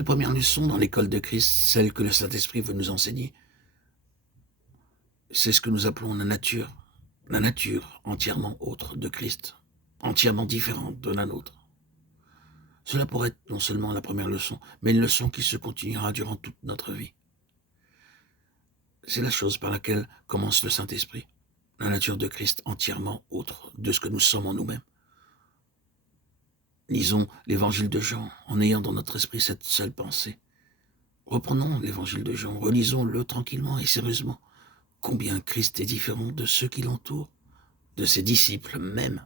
La première leçon dans l'école de Christ, celle que le Saint-Esprit veut nous enseigner, c'est ce que nous appelons la nature entièrement autre de Christ, entièrement différente de la nôtre. Cela pourrait être non seulement la première leçon, mais une leçon qui se continuera durant toute notre vie. C'est la chose par laquelle commence le Saint-Esprit, la nature de Christ entièrement autre de ce que nous sommes en nous-mêmes. Lisons l'évangile de Jean en ayant dans notre esprit cette seule pensée. Reprenons l'évangile de Jean, relisons-le tranquillement et sérieusement. Combien Christ est différent de ceux qui l'entourent, de ses disciples même.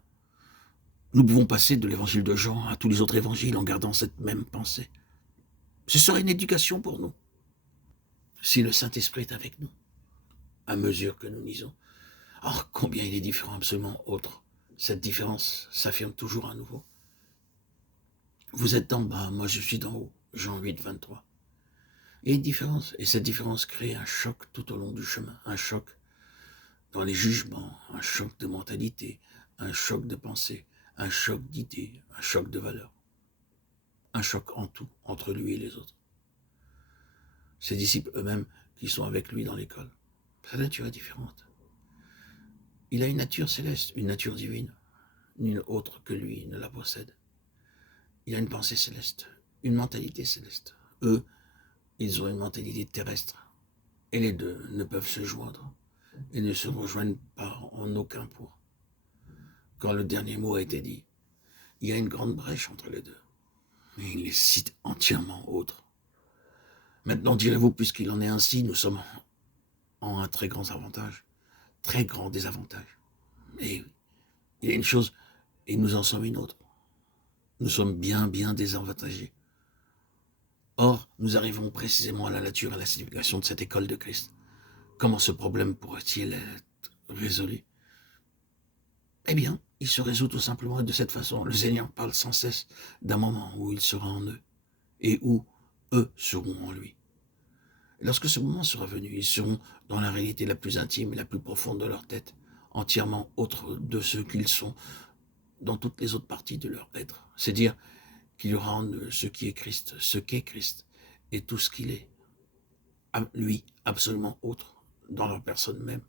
Nous pouvons passer de l'évangile de Jean à tous les autres évangiles en gardant cette même pensée. Ce serait une éducation pour nous, si le Saint-Esprit est avec nous, à mesure que nous lisons. Or, combien il est différent, absolument autre. Cette différence s'affirme toujours à nouveau. Vous êtes d'en bas, moi je suis d'en haut. Jean 8, 23. Il y a une différence, et cette différence crée un choc tout au long du chemin, un choc dans les jugements, un choc de mentalité, un choc de pensée, un choc d'idées, un choc de valeurs, un choc en tout, entre lui et les autres. Ses disciples eux-mêmes qui sont avec lui dans l'école, sa nature est différente. Il a une nature céleste, une nature divine, nul autre que lui ne la possède. Il a une pensée céleste, une mentalité céleste. Eux, ils ont une mentalité terrestre, et les deux ne peuvent se joindre et ne se rejoignent pas en aucun point. Quand le dernier mot a été dit, il y a une grande brèche entre les deux, mais il les cite entièrement autres. Maintenant, direz-vous, puisqu'il en est ainsi, nous sommes en un très grand avantage, très grand désavantage. Mais il y a une chose, et nous en sommes une autre. Nous sommes bien désavantagés. Or, nous arrivons précisément à la nature et à la signification de cette école de Christ. Comment ce problème pourrait-il être résolu? Eh bien, il se résout tout simplement de cette façon. Le Seigneur parle sans cesse d'un moment où il sera en eux et où eux seront en lui. Et lorsque ce moment sera venu, ils seront dans la réalité la plus intime et la plus profonde de leur tête, entièrement autres de ce qu'ils sont dans toutes les autres parties de leur être. C'est dire qu'il y aura en eux ce qui est Christ, ce qu'est Christ et tout ce qu'il est. Lui, absolument autre dans leur personne même,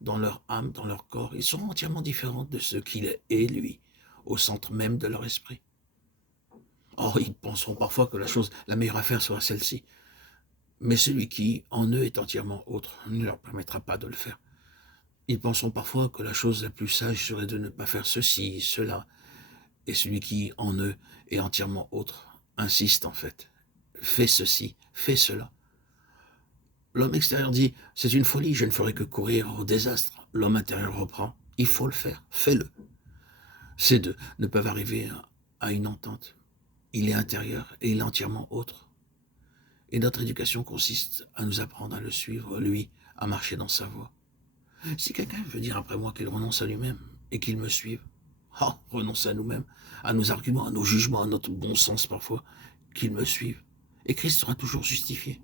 dans leur âme, dans leur corps. Ils seront entièrement différents de ce qu'il est, lui, au centre même de leur esprit. Or, ils penseront parfois que la meilleure affaire sera celle-ci. Mais celui qui, en eux, est entièrement autre, ne leur permettra pas de le faire. Ils penseront parfois que la chose la plus sage serait de ne pas faire ceci, cela. Et celui qui, en eux, est entièrement autre, insiste en fait. Fais ceci, fais cela. L'homme extérieur dit, c'est une folie, je ne ferai que courir au désastre. L'homme intérieur reprend, il faut le faire, fais-le. Ces deux ne peuvent arriver à une entente. Il est intérieur et il est entièrement autre. Et notre éducation consiste à nous apprendre à le suivre, lui, à marcher dans sa voie. Si quelqu'un veut dire après moi qu'il renonce à lui-même et qu'il me suive, renoncer à nous-mêmes, à nos arguments, à nos jugements, à notre bon sens parfois, qu'il me suive. Et Christ sera toujours justifié.